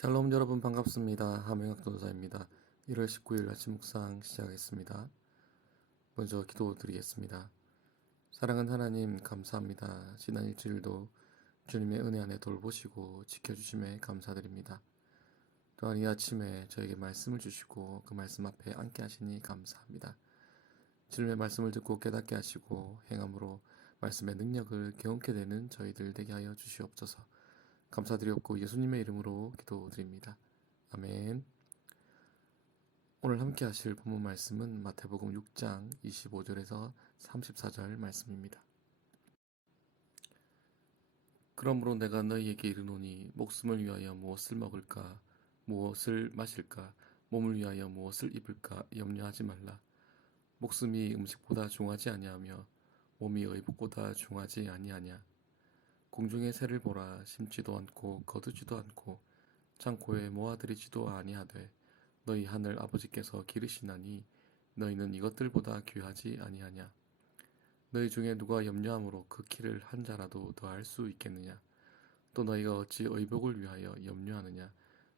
샬롬 여러분 반갑습니다. 함영학도사입니다. 1월 19일 아침 묵상 시작하겠습니다. 먼저 기도드리겠습니다. 사랑하는 하나님 감사합니다. 지난 일주일도 주님의 은혜 안에 돌보시고 지켜주심에 감사드립니다. 또한 이 아침에 저에게 말씀을 주시고 그 말씀 앞에 앉게 하시니 감사합니다. 주님의 말씀을 듣고 깨닫게 하시고 행함으로 말씀의 능력을 경험케 되는 저희들 되게 하여 주시옵소서. 감사드렸고 예수님의 이름으로 기도드립니다. 아멘. 오늘 함께 하실 본문 말씀은 마태복음 6장 25절에서 34절 말씀입니다. 그러므로 내가 너희에게 이르노니 목숨을 위하여 무엇을 먹을까 무엇을 마실까 몸을 위하여 무엇을 입을까 염려하지 말라. 목숨이 음식보다 중하지 아니하며 몸이 의복보다 중하지 아니하냐. 공중의 새를 보라. 심지도 않고 거두지도 않고 창고에 모아들이지도 아니하되 너희 하늘 아버지께서 기르시나니 너희는 이것들보다 귀하지 아니하냐. 너희 중에 누가 염려함으로 그 키를 한 자라도 더할 수 있겠느냐. 또 너희가 어찌 의복을 위하여 염려하느냐.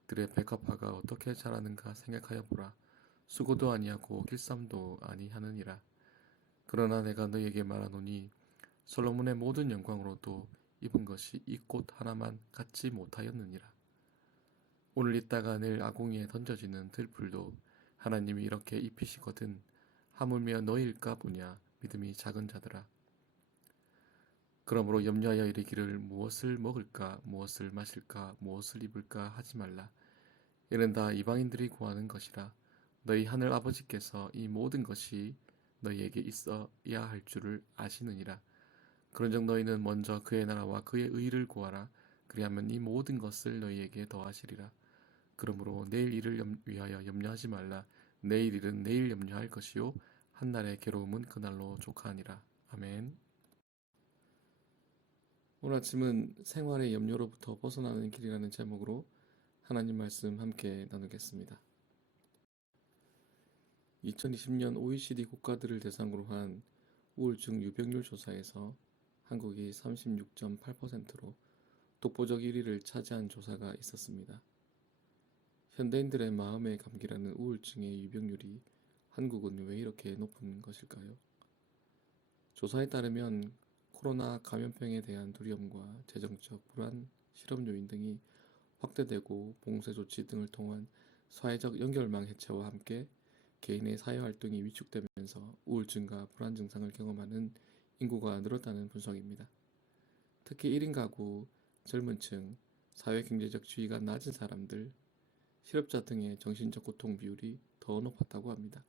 들의 백합화가 어떻게 자라는가 생각하여 보라. 수고도 아니하고 길쌈도 아니하느니라. 그러나 내가 너희에게 말하노니 솔로몬의 모든 영광으로도 입은 것이 이 꽃 하나만 갖지 못하였느니라. 오늘 있다가 내일 아궁이에 던져지는 들풀도 하나님이 이렇게 입히시거든 하물며 너희일까 보냐. 믿음이 작은 자들아. 그러므로 염려하여 이르기를 무엇을 먹을까 무엇을 마실까 무엇을 입을까 하지 말라. 이는 다 이방인들이 구하는 것이라. 너희 하늘 아버지께서 이 모든 것이 너희에게 있어야 할 줄을 아시느니라. 그런즉 너희는 먼저 그의 나라와 그의 의를 구하라. 그리하면 이 모든 것을 너희에게 더하시리라. 그러므로 내일 일을 위하여 염려하지 말라. 내일 일은 내일 염려할 것이요 한날의 괴로움은 그날로 족하니라. 아멘. 오늘 아침은 생활의 염려로부터 벗어나는 길이라는 제목으로 하나님 말씀 함께 나누겠습니다. 2020년 OECD 국가들을 대상으로 한 우울증 유병률 조사에서 한국이 36.8%로 독보적 1위를 차지한 조사가 있었습니다. 현대인들의 마음의 감기라는 우울증의 유병률이 한국은 왜 이렇게 높은 것일까요? 조사에 따르면 코로나 감염병에 대한 두려움과 재정적 불안, 실업 요인 등이 확대되고 봉쇄 조치 등을 통한 사회적 연결망 해체와 함께 개인의 사회활동이 위축되면서 우울증과 불안 증상을 경험하는 인구가 늘었다는 분석입니다. 특히 1인 가구, 젊은 층, 사회경제적 지위가 낮은 사람들, 실업자 등의 정신적 고통 비율이 더 높았다고 합니다.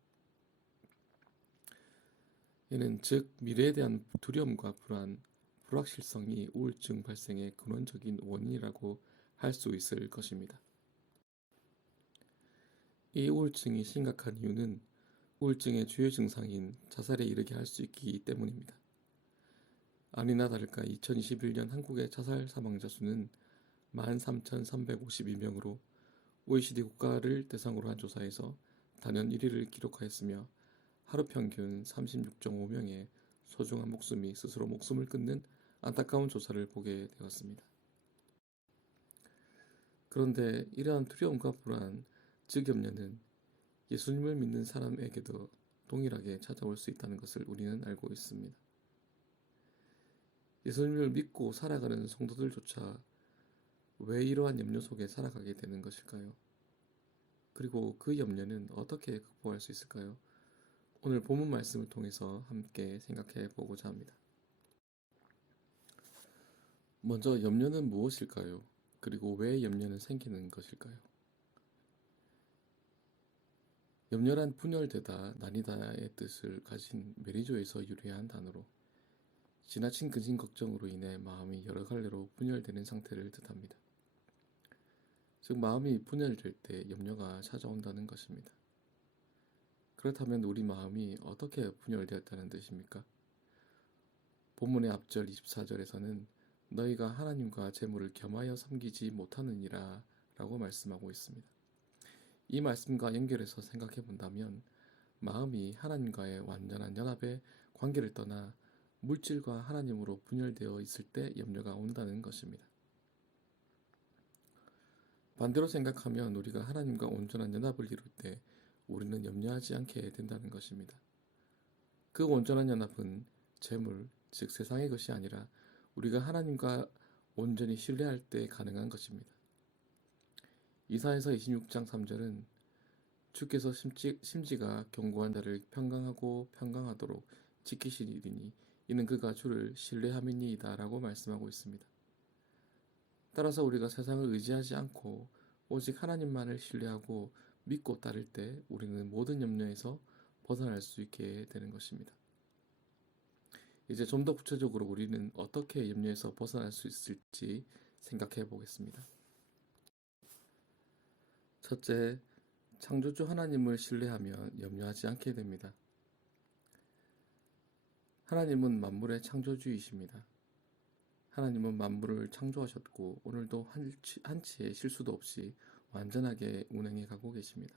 이는 즉 미래에 대한 두려움과 불안, 불확실성이 우울증 발생의 근원적인 원인이라고 할 수 있을 것입니다. 이 우울증이 심각한 이유는 우울증의 주요 증상인 자살에 이르게 할 수 있기 때문입니다. 아니나 다를까 2021년 한국의 자살 사망자 수는 13,352명으로 OECD 국가를 대상으로 한 조사에서 단연 1위를 기록하였으며 하루 평균 36.5명의 소중한 목숨이 스스로 목숨을 끊는 안타까운 조사를 보게 되었습니다. 그런데 이러한 두려움과 불안, 즉 염려는 예수님을 믿는 사람에게도 동일하게 찾아올 수 있다는 것을 우리는 알고 있습니다. 예수님을 믿고 살아가는 성도들조차 왜 이러한 염려 속에 살아가게 되는 것일까요? 그리고 그 염려는 어떻게 극복할 수 있을까요? 오늘 본문 말씀을 통해서 함께 생각해 보고자 합니다. 먼저 염려는 무엇일까요? 그리고 왜 염려는 생기는 것일까요? 염려란 분열되다, 나뉘다의 뜻을 가진 메리조에서 유래한 단어로 지나친 근심 걱정으로 인해 마음이 여러 갈래로 분열되는 상태를 뜻합니다. 즉 마음이 분열될 때 염려가 찾아온다는 것입니다. 그렇다면 우리 마음이 어떻게 분열되었다는 뜻입니까? 본문의 앞절 24절에서는 너희가 하나님과 재물을 겸하여 섬기지 못하느니라 라고 말씀하고 있습니다. 이 말씀과 연결해서 생각해 본다면 마음이 하나님과의 완전한 연합의 관계를 떠나 물질과 하나님으로 분열되어 있을 때 염려가 온다는 것입니다. 반대로 생각하면 우리가 하나님과 온전한 연합을 이룰 때 우리는 염려하지 않게 된다는 것입니다. 그 온전한 연합은 재물, 즉 세상의 것이 아니라 우리가 하나님과 온전히 신뢰할 때 가능한 것입니다. 이사야서 26장 3절은 주께서 심지가 견고한 자를 평강하고 평강하도록 지키시리니 이는 그가 주를 신뢰함이니이다 라고 말씀하고 있습니다. 따라서 우리가 세상을 의지하지 않고 오직 하나님만을 신뢰하고 믿고 따를 때 우리는 모든 염려에서 벗어날 수 있게 되는 것입니다. 이제 좀 더 구체적으로 우리는 어떻게 염려에서 벗어날 수 있을지 생각해 보겠습니다. 첫째, 창조주 하나님을 신뢰하면 염려하지 않게 됩니다. 하나님은 만물의 창조주이십니다. 하나님은 만물을 창조하셨고 오늘도 한치의 실수도 없이 완전하게 운행해 가고 계십니다.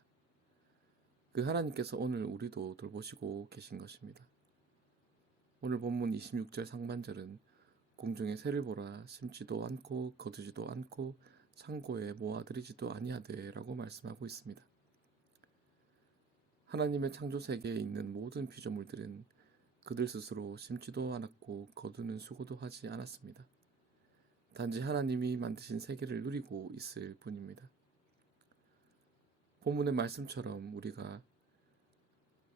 그 하나님께서 오늘 우리도 돌보시고 계신 것입니다. 오늘 본문 26절 상반절은 공중의 새를 보라 심지도 않고 거두지도 않고 창고에 모아들이지도 아니하되 라고 말씀하고 있습니다. 하나님의 창조 세계에 있는 모든 피조물들은 그들 스스로 심지도 않았고 거두는 수고도 하지 않았습니다. 단지 하나님이 만드신 세계를 누리고 있을 뿐입니다. 본문의 말씀처럼 우리가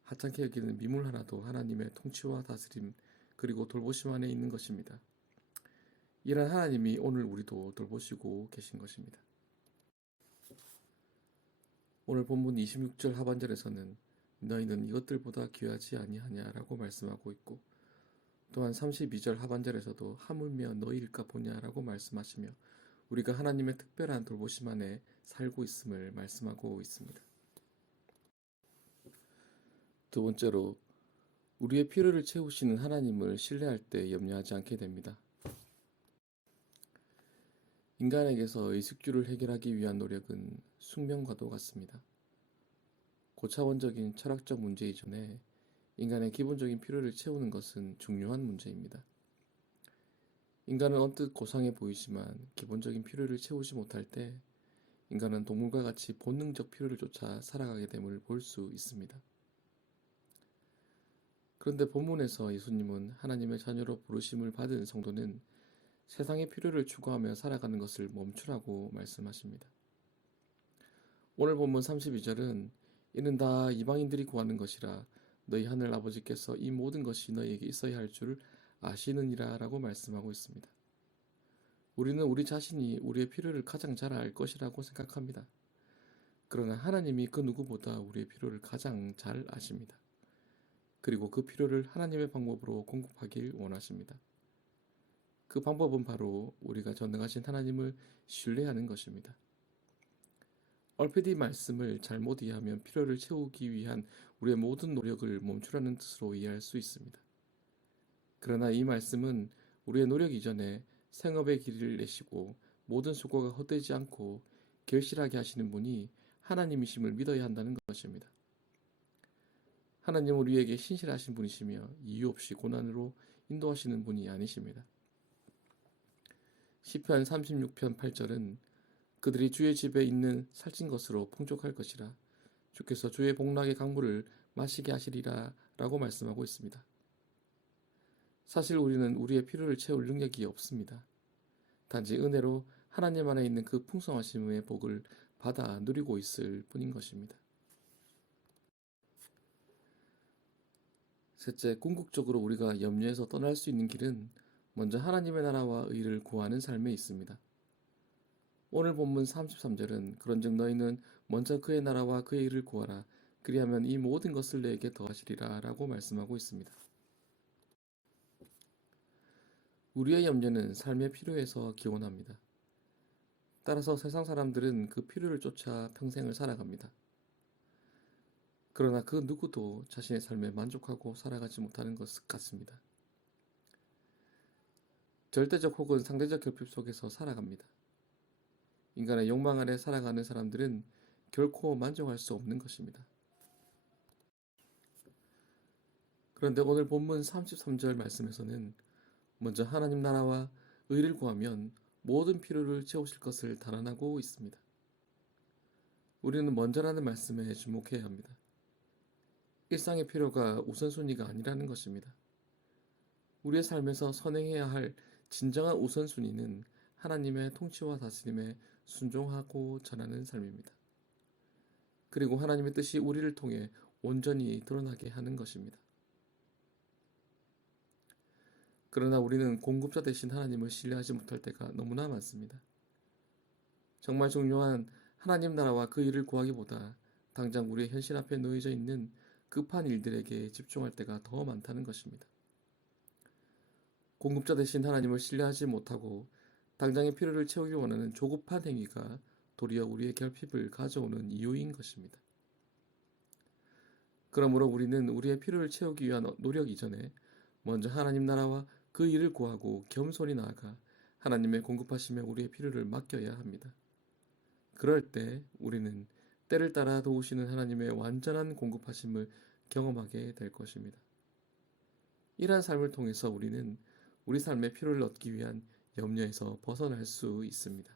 하찮게 여기는 미물 하나도 하나님의 통치와 다스림 그리고 돌보심 안에 있는 것입니다. 이런 하나님이 오늘 우리도 돌보시고 계신 것입니다. 오늘 본문 26절 하반절에서는 너희는 이것들보다 귀하지 아니하냐라고 말씀하고 있고 또한 32절 하반절에서도 하물며 너희일까 보냐라고 말씀하시며 우리가 하나님의 특별한 돌보심 안에 살고 있음을 말씀하고 있습니다. 두 번째로 우리의 필요를 채우시는 하나님을 신뢰할 때 염려하지 않게 됩니다. 인간에게서 의식주를 해결하기 위한 노력은 숙명과도 같습니다. 고차원적인 철학적 문제 이전에 인간의 기본적인 필요를 채우는 것은 중요한 문제입니다. 인간은 언뜻 고상해 보이지만 기본적인 필요를 채우지 못할 때 인간은 동물과 같이 본능적 필요를 쫓아 살아가게 됨을 볼 수 있습니다. 그런데 본문에서 예수님은 하나님의 자녀로 부르심을 받은 성도는 세상의 필요를 추구하며 살아가는 것을 멈추라고 말씀하십니다. 오늘 본문 32절은 이는 다 이방인들이 구하는 것이라 너희 하늘 아버지께서 이 모든 것이 너희에게 있어야 할 줄을 아시느니라 라고 말씀하고 있습니다. 우리는 우리 자신이 우리의 필요를 가장 잘 알 것이라고 생각합니다. 그러나 하나님이 그 누구보다 우리의 필요를 가장 잘 아십니다. 그리고 그 필요를 하나님의 방법으로 공급하길 원하십니다. 그 방법은 바로 우리가 전능하신 하나님을 신뢰하는 것입니다. 얼핏 이 말씀을 잘못 이해하면 필요를 채우기 위한 우리의 모든 노력을 멈추라는 뜻으로 이해할 수 있습니다. 그러나 이 말씀은 우리의 노력 이전에 생업의 길을 내시고 모든 수고가 헛되지 않고 결실하게 하시는 분이 하나님이심을 믿어야 한다는 것입니다. 하나님은 우리에게 신실하신 분이시며 이유 없이 고난으로 인도하시는 분이 아니십니다. 시편 36편 8절은 그들이 주의 집에 있는 살찐 것으로 풍족할 것이라 주께서 주의 복락의 강물을 마시게 하시리라 라고 말씀하고 있습니다. 사실 우리는 우리의 필요를 채울 능력이 없습니다. 단지 은혜로 하나님 안에 있는 그 풍성하심의 복을 받아 누리고 있을 뿐인 것입니다. 셋째, 궁극적으로 우리가 염려에서 떠날 수 있는 길은 먼저 하나님의 나라와 의를 구하는 삶에 있습니다. 오늘 본문 33절은 그런즉 너희는 먼저 그의 나라와 그의 의를 구하라 그리하면 이 모든 것을 너에게 더하시리라 라고 말씀하고 있습니다. 우리의 염려는 삶의 필요에서 기원합니다. 따라서 세상 사람들은 그 필요를 쫓아 평생을 살아갑니다. 그러나 그 누구도 자신의 삶에 만족하고 살아가지 못하는 것 같습니다. 절대적 혹은 상대적 결핍 속에서 살아갑니다. 인간의 욕망 아래 살아가는 사람들은 결코 만족할 수 없는 것입니다. 그런데 오늘 본문 33절 말씀에서는 먼저 하나님 나라와 의를 구하면 모든 필요를 채우실 것을 단언하고 있습니다. 우리는 먼저라는 말씀에 주목해야 합니다. 일상의 필요가 우선순위가 아니라는 것입니다. 우리의 삶에서 선행해야 할 진정한 우선순위는 하나님의 통치와 다스림에 순종하고 전하는 삶입니다. 그리고 하나님의 뜻이 우리를 통해 온전히 드러나게 하는 것입니다. 그러나 우리는 공급자 되신 하나님을 신뢰하지 못할 때가 너무나 많습니다. 정말 중요한 하나님 나라와 그 일을 구하기보다 당장 우리의 현실 앞에 놓여져 있는 급한 일들에게 집중할 때가 더 많다는 것입니다. 공급자 되신 하나님을 신뢰하지 못하고 당장의 필요를 채우기 원하는 조급한 행위가 도리어 우리의 결핍을 가져오는 이유인 것입니다. 그러므로 우리는 우리의 필요를 채우기 위한 노력 이전에 먼저 하나님 나라와 그 일을 구하고 겸손히 나아가 하나님의 공급하심에 우리의 필요를 맡겨야 합니다. 그럴 때 우리는 때를 따라 도우시는 하나님의 완전한 공급하심을 경험하게 될 것입니다. 이러한 삶을 통해서 우리는 우리 삶의 필요를 얻기 위한 염려에서 벗어날 수 있습니다.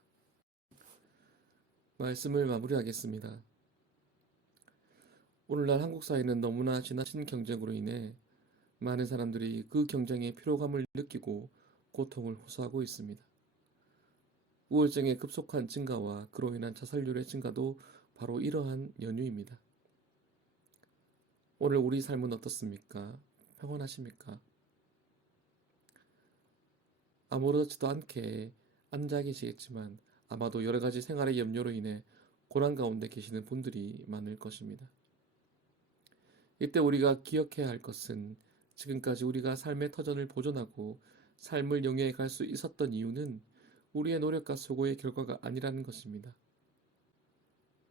말씀을 마무리하겠습니다. 오늘날 한국 사회는 너무나 지나친 경쟁으로 인해 많은 사람들이 그 경쟁의 피로감을 느끼고 고통을 호소하고 있습니다. 우울증의 급속한 증가와 그로 인한 자살률의 증가도 바로 이러한 연유입니다. 오늘 우리 삶은 어떻습니까? 평안하십니까? 아무렇지도 않게 앉아 계시겠지만 아마도 여러 가지 생활의 염려로 인해 고난 가운데 계시는 분들이 많을 것입니다. 이때 우리가 기억해야 할 것은 지금까지 우리가 삶의 터전을 보존하고 삶을 영위해 갈 수 있었던 이유는 우리의 노력과 수고의 결과가 아니라는 것입니다.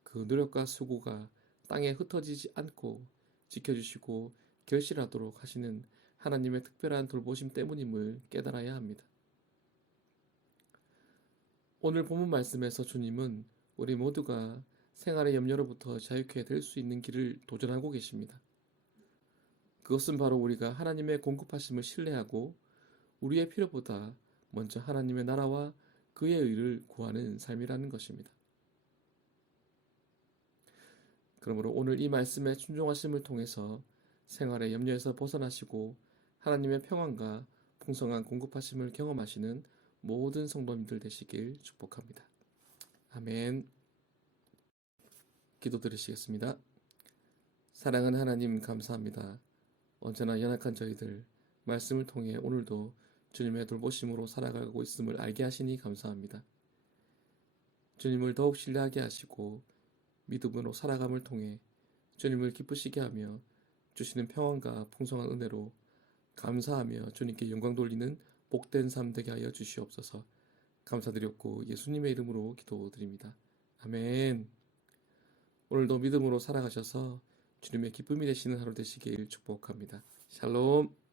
그 노력과 수고가 땅에 흩어지지 않고 지켜주시고 결실하도록 하시는 하나님의 특별한 돌보심 때문임을 깨달아야 합니다. 오늘 본문 말씀에서 주님은 우리 모두가 생활의 염려로부터 자유케 될 수 있는 길을 도전하고 계십니다. 그것은 바로 우리가 하나님의 공급하심을 신뢰하고 우리의 필요보다 먼저 하나님의 나라와 그의 의를 구하는 삶이라는 것입니다. 그러므로 오늘 이 말씀의 순종하심을 통해서 생활의 염려에서 벗어나시고 하나님의 평안과 풍성한 공급하심을 경험하시는 모든 성도님들 되시길 축복합니다. 아멘. 기도드리시겠습니다. 사랑하는 하나님 감사합니다. 언제나 연약한 저희들 말씀을 통해 오늘도 주님의 돌보심으로 살아가고 있음을 알게 하시니 감사합니다. 주님을 더욱 신뢰하게 하시고 믿음으로 살아감을 통해 주님을 기쁘시게 하며 주시는 평안과 풍성한 은혜로 감사하며 주님께 영광 돌리는 복된 삶 되게 하여 주시옵소서. 감사드렸고 예수님의 이름으로 기도드립니다. 아멘. 오늘도 믿음으로 살아가셔서 주님의 기쁨이 되시는 하루 되시길 축복합니다. 샬롬.